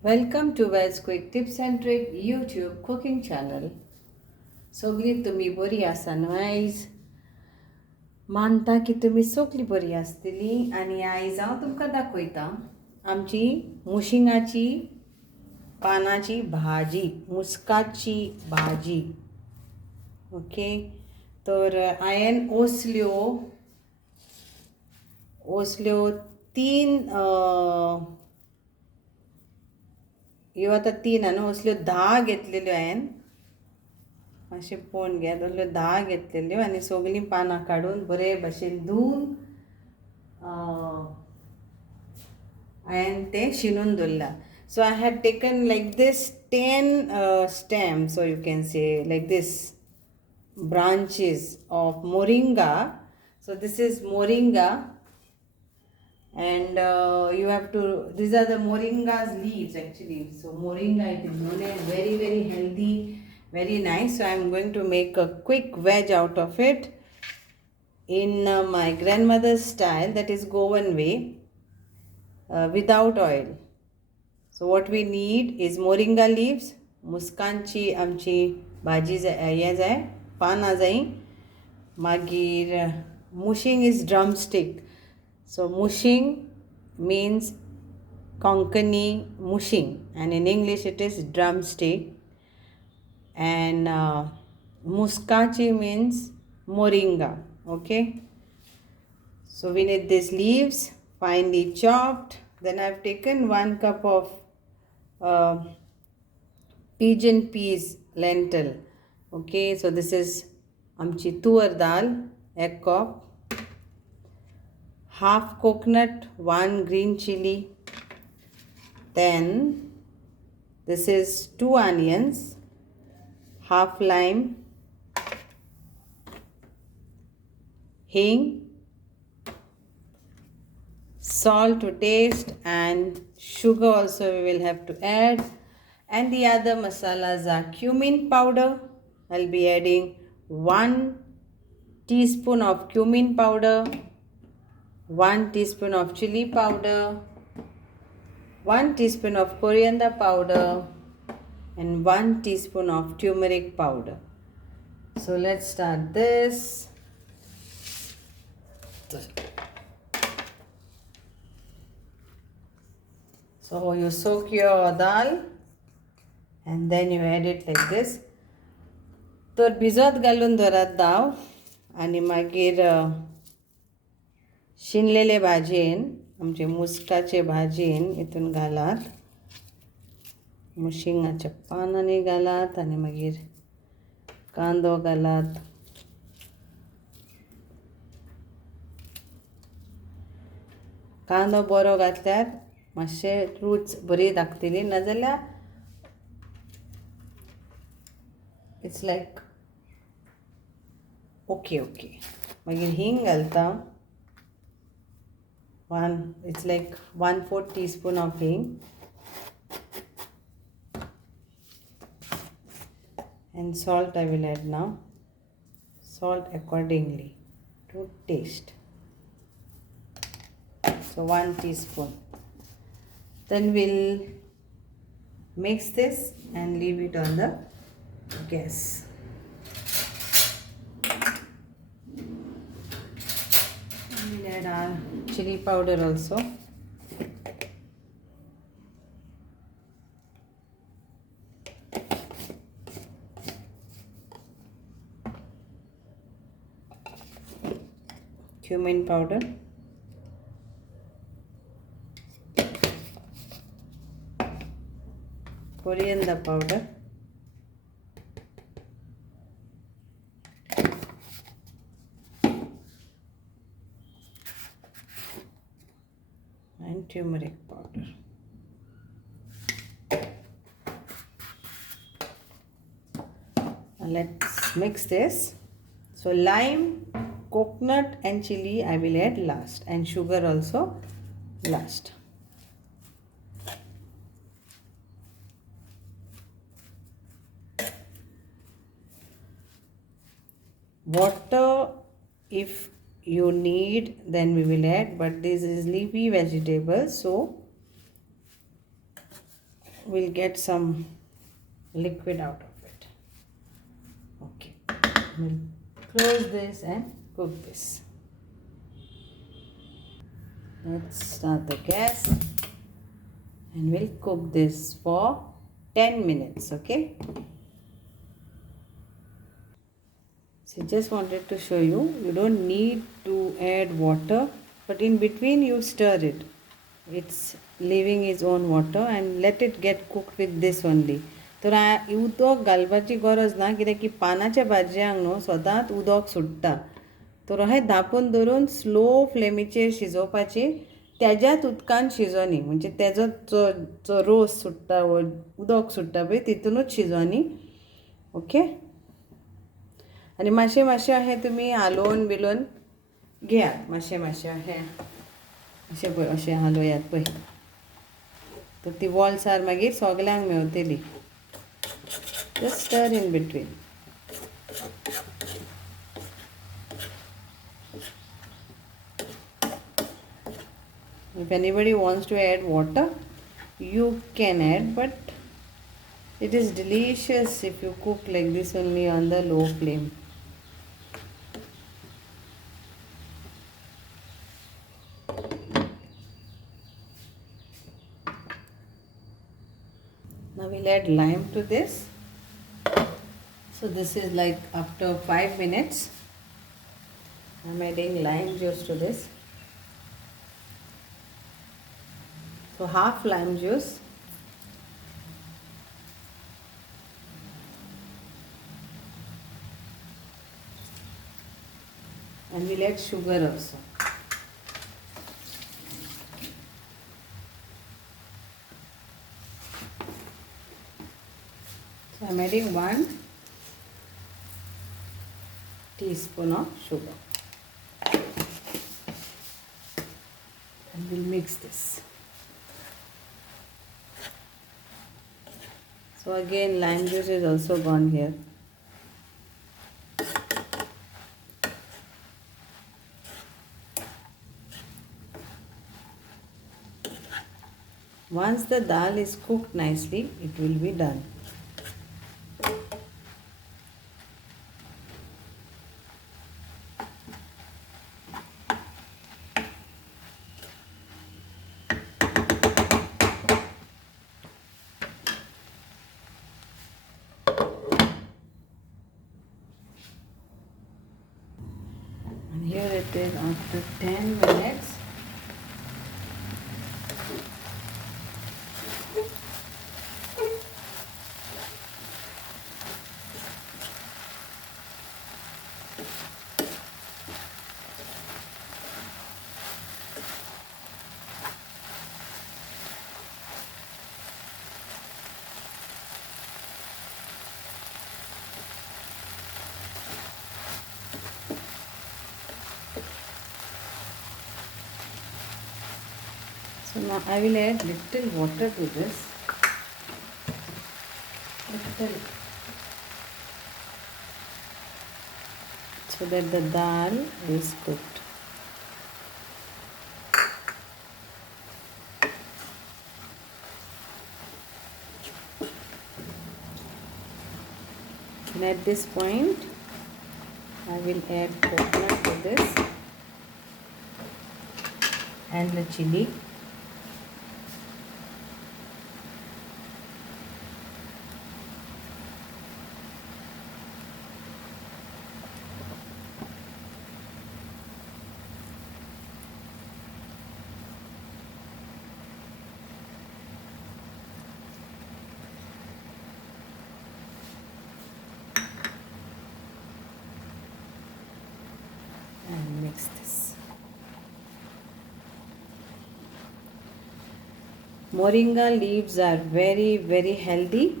Welcome to Veg Quick Tips and Trick YouTube cooking channel. सगळी तुम्ही बरी आसा न्हय आयज मानता की तुम्ही सगळी बरी आसतली आनी आयज हांव तुमकां दाखयता आमची मुशिंगाची पानाची भाजी मुस्काची भाजी. ओके, तर हांवें ओसल्यो तीन ह्यो आतां तीन न्हू असल्यो 10 घेतलेल्यो हांवें. मातशें पळोवन घेयात. असल्यो 10 घेतलेल्यो आनी सगळीं पानां काडून बरे भशेन धुवन हांवें ते शिनून दवरला. So I had taken like this 10 stems, or you can say like this branches of Moringa. So this is Moringa, and you have to, these are the Moringa's leaves actually. So Moringa, it is known as very healthy, very nice. So I am going to make a quick veg out of it in my grandmother's style, that is Goan way, without oil. So what we need is Moringa leaves, Muskachi आमची भाजी हें जाय पानां जाय. मागीर mushing is drumstick. So mushing means Konkani mushing, and in English it is drumstick. And Muskachi means Moringa. Okay, so we need these leaves finely chopped. Then I've taken 1 cup of pigeon peas lentil. Okay, so this is amchi tuar dal, 1 cup. Half coconut, 1 green chili. Then this is 2 onions, half lime, hing, salt to taste, and sugar also we will have to add. And the other masalas are cumin powder. I'll be adding 1 teaspoon of cumin powder, 1 teaspoon of chili powder, 1 teaspoon of coriander powder, and 1 teaspoon of turmeric powder. So let's start this. So you soak your dal and then you add it like this. तर भिजत घालून दवरात दाव आनी मागीर शिनलेले भाजयेन आमचे मुस्काचे भाजयेन हितून घालात, मुशिंगाच्या पानांनी घालात आनी मागीर कांदो घालात. कांदो बरो घातल्यार मातशे रूच बरी धाकतली, नाजाल्यार इट्स लायक ओके. मागीर हिंग घालता, it's like 1/4 teaspoon of hing, and salt I will add now. Salt accordingly to taste. So 1 teaspoon. Then we'll mix this and leave it on the gas. We'll add our chili powder also. Cumin powder. Coriander powder. And turmeric powder. Now let's mix this. So lime, coconut and chili I will add last, and sugar also last. Water if you need, then we will add, but this is leafy vegetable, so we'll get some liquid out of it. Okay, we'll close this and cook this. Let's start the gas and we'll cook this for 10 minutes. Okay, so just wanted to show you, you don't need to add water, but in between you stir it. It's leaving its own water and let it get cooked with this only. तर उदक घालपाची गरज ना, कित्याक की पानाच्या भाजयांक न्हू सदांच उदक सुट्टा. तर अहें धापून धरून स्लो फ्लेमीचेर शिजोवपाची. त्याच्याच उदकान शिजोनी, म्हणजे तेजो जो रोस सुट्टा उदक सुट्टा पळय तितूनच शिजोनी. ओके, आनी मातशें मातशें अहें तुमी हालोवन बिलोवन घेयात. मातशें मातशें अहें अशें पळय, अशें हालोयात पळय, तर ती वॉल्सार मागीर सगल्यांक मेवतली. Just stir in between. If anybody wants to add water, you can add, but it is delicious if you cook like this only on the low flame. Now we'll add lime to this. So this is like after 5 minutes. I'm adding lime juice to this. So half lime juice. And we'll add sugar also. So I'm adding 1 teaspoon of sugar. And we'll mix this. So again lime juice is also gone here. Once the dal is cooked nicely, it will be done. And here it is after 10 minutes. So now I will add little water to this. Little. So that the dal is cooked. And at this point I will add coconut to this and the chili. And mix this. Moringa leaves are very healthy,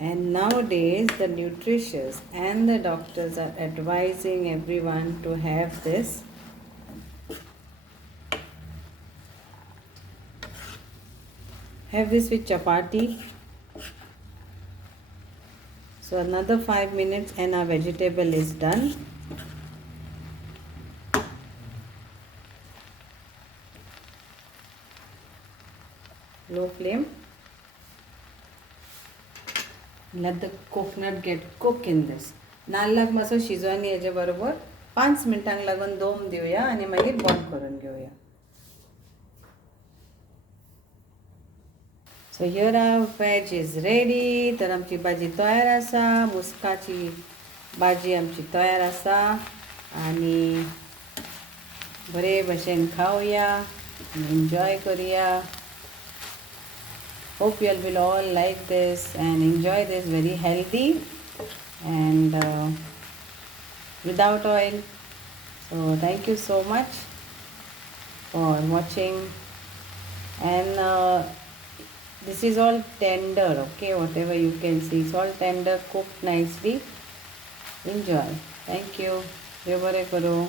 and nowadays the nutritious and the doctors are advising everyone to have this. Have this with chapati. So another 5 minutes and our vegetable is done. Low flame. let the coconut get cook in this. नाल्लाक मातसो शिजोवन हेजे बरोबर 5 मिनटांक लागून दम दिवया आनी मागीर बंद करून घेवया. So here our veg is ready. तर आमची भाजी तयार आसा. मुस्काची भाजी आमची तयार आसा आनी बरे भशेन खावया, enjoy करुया. Hope you will all like this and enjoy this, very healthy and without oil. So thank you so much for watching. And this is all tender, okay, whatever you can see, it's all tender, cooked nicely. Enjoy. Thank you. Devare karo.